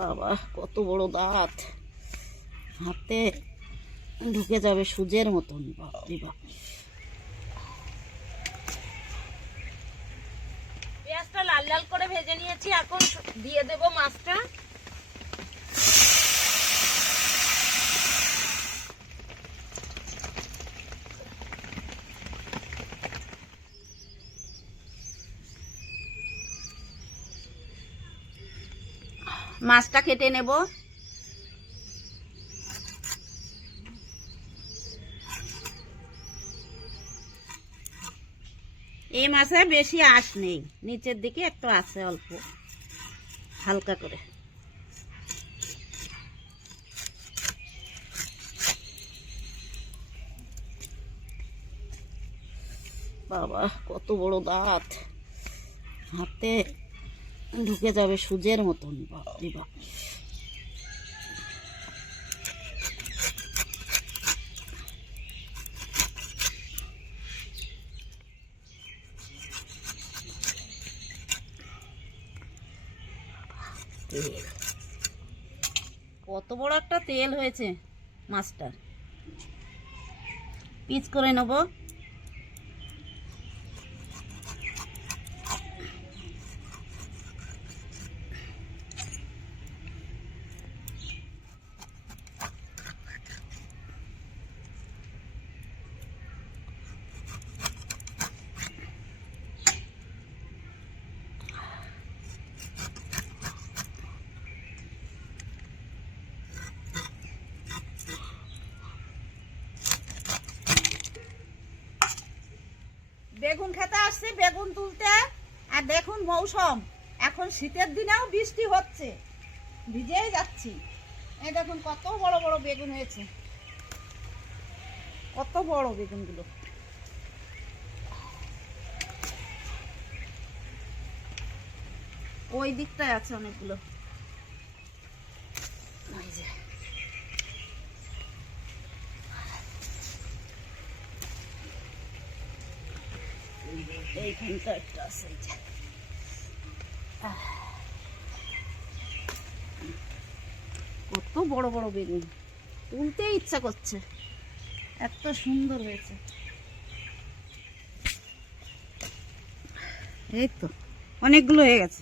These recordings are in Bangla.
বাবা, কত বড় দাঁত। হাতে ঢুকে যাবে সুজের মতন, বাপরে বাপ। পেঁয়াজটা লাল লাল করে ভেজে নিয়েছি, এখন দিয়ে দেবো মাছটা। মাছটা কেটে নেব। এই মাছে বেশি আঁশ নেই, নিচের দিকে একটু আছে অল্প, হালকা করে। বাবা, কত বড় দাঁত। হাতে ঢুকে যাবে সুজের মতন। কত বড় একটা তেল হয়েছে মাছটার পিচ করে নেব বেগুন খেতে আসছি, বেগুন তুলতে। আর দেখুন মৌসুম, এখন শীতের দিনেও বৃষ্টি হচ্ছে। ভিজেই যাচ্ছি। এই দেখুন কত বড় বড় বেগুন হয়েছে। কত বড় বেগুনগুলো। ওই দিকটায় আছে অনেকগুলো ওই যে কত বড় বড় বেগুন। তুলতে ইচ্ছা করছে। এত সুন্দর হয়েছে। এই তো, অনেকগুলো হয়ে গেছে।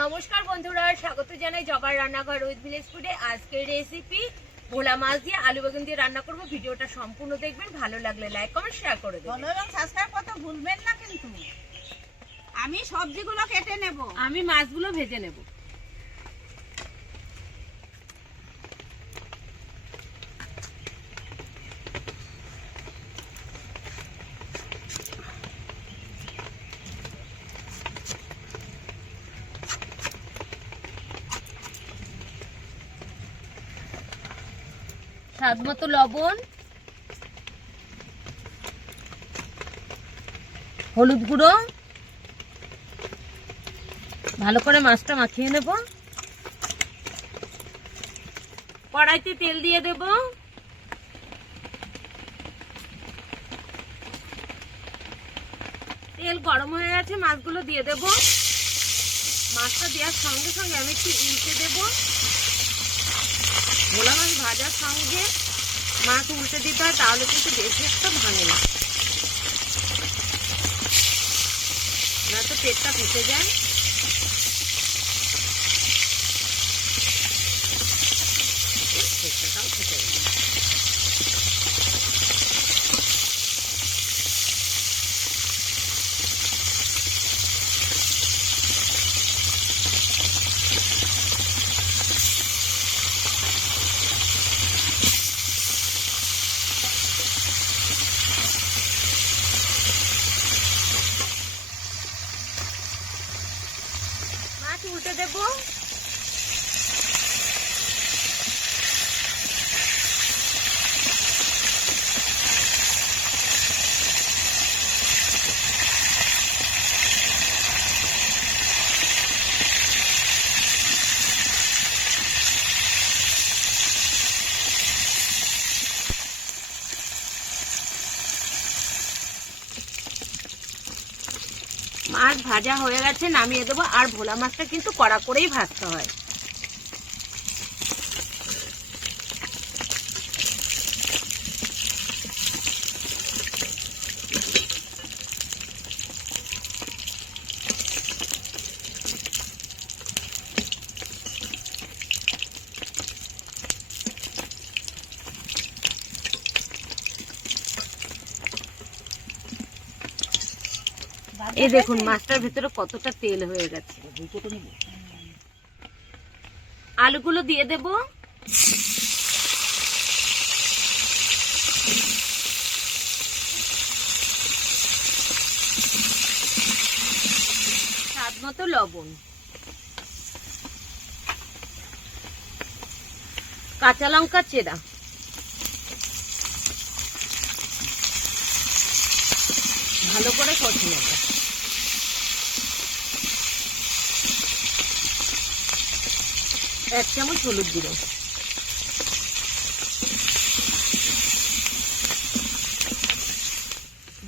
নমস্কার বন্ধুরা, স্বাগত জানাই জবার রান্নাঘর উইথ ভিলেজ ফুডে। আজকের রেসিপি ভোলা মাছ দিয়ে আলু বেগুন দিয়ে রান্না করব। ভিডিওটা সম্পূর্ণ দেখবেন। ভালো লাগলে লাইক কমেন্ট শেয়ার করে দেবেন। ভালো এবং সাবস্ক্রাইব করতে ভুলবেন না কিন্তু। আমি সবজিগুলো কেটে নেব। আমি মাছগুলো ভেজে নেব। স্বাদ মতো লবণ, হলুদ গুঁড়ো। ভালো করে মাছটা মাখিয়ে নেব। কড়াইতে তেল দিয়ে দেব। তেল গরম হয়ে গেছে, মাছগুলো দিয়ে দেব। মাছটা দেওয়ার সঙ্গে সঙ্গে আমি একটু উল্টে দেব। ভোলা মাছ ভাজার সঙ্গে মাছ উল্টে দিতে হয়, তাহলে কিন্তু বেশি একটা ভাঙে না। না তো পেটটা ফেটে যায়। উল্টে দেবো। মাছ ভাজা হয়ে গেছে নামিয়ে দেবো। আর ভোলা মাছটা কিন্তু কড়া করেই ভাজতে হয়। এই দেখুন, মাছটার ভেতরে কতটা তেল হয়ে গেছে। আলুগুলো দিয়ে দেব। স্বাদ মতো লবণ। কাঁচা লঙ্কা চেরা। ভালো করে কষে নেব। এক চামচ হলুদ গুঁড়ো।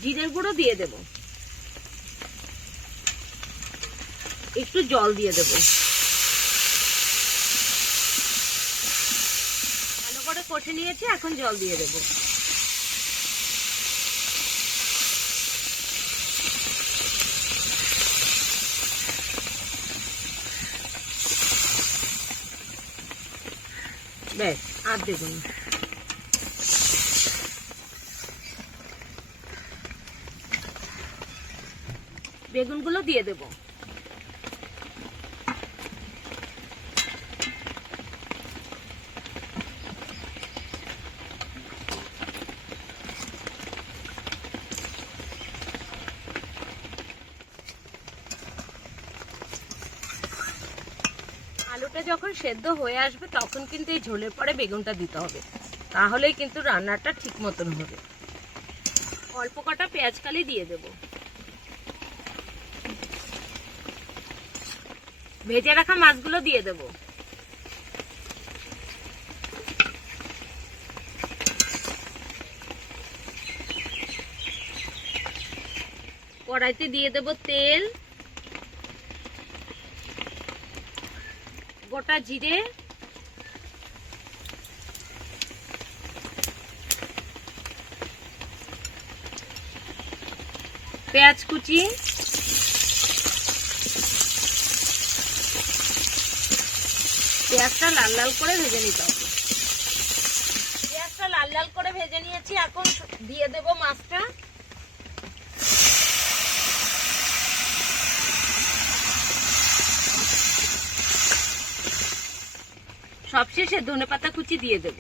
জিরের গুঁড়ো দিয়ে দেব। একটু জল দিয়ে দেব। ভালো করে কষে নিয়েছি, এখন জল দিয়ে দেবো। ব্যাস আর দেখুন বেগুনগুলো দিয়ে দেব। আলুটা যখন সেদ্ধ হয়ে আসবে, তখন কিন্তু এই ঝোলের পরে বেগুনটা দিতে হবে। তাহলেই কিন্তু রান্নাটা ঠিক মতন হবে। অল্প কটা পেঁয়াজ কালি দিয়ে দেব। ভেজে রাখা মাছগুলো দিয়ে দেব। কড়াইতে দিয়ে দেব তেল। গোটা জিরে। পেঁয়াজ কুচি। পেঁয়াজটা লাল লাল করে ভেজে নিতে হবে। পেঁয়াজটা লাল লাল করে ভেজে নিয়েছি, এখন দিয়ে দেবো মাছটা। সবশেষে ধনে পাতা কুচি দিয়ে দেব।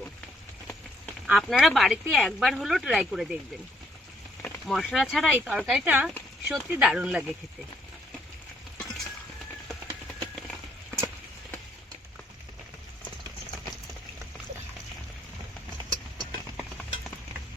আপনারা বাড়িতে একবার হলো ট্রাই করে দেখবেন। মশলা ছাড়া এই তরকারিটা সত্যি দারুণ লাগে খেতে।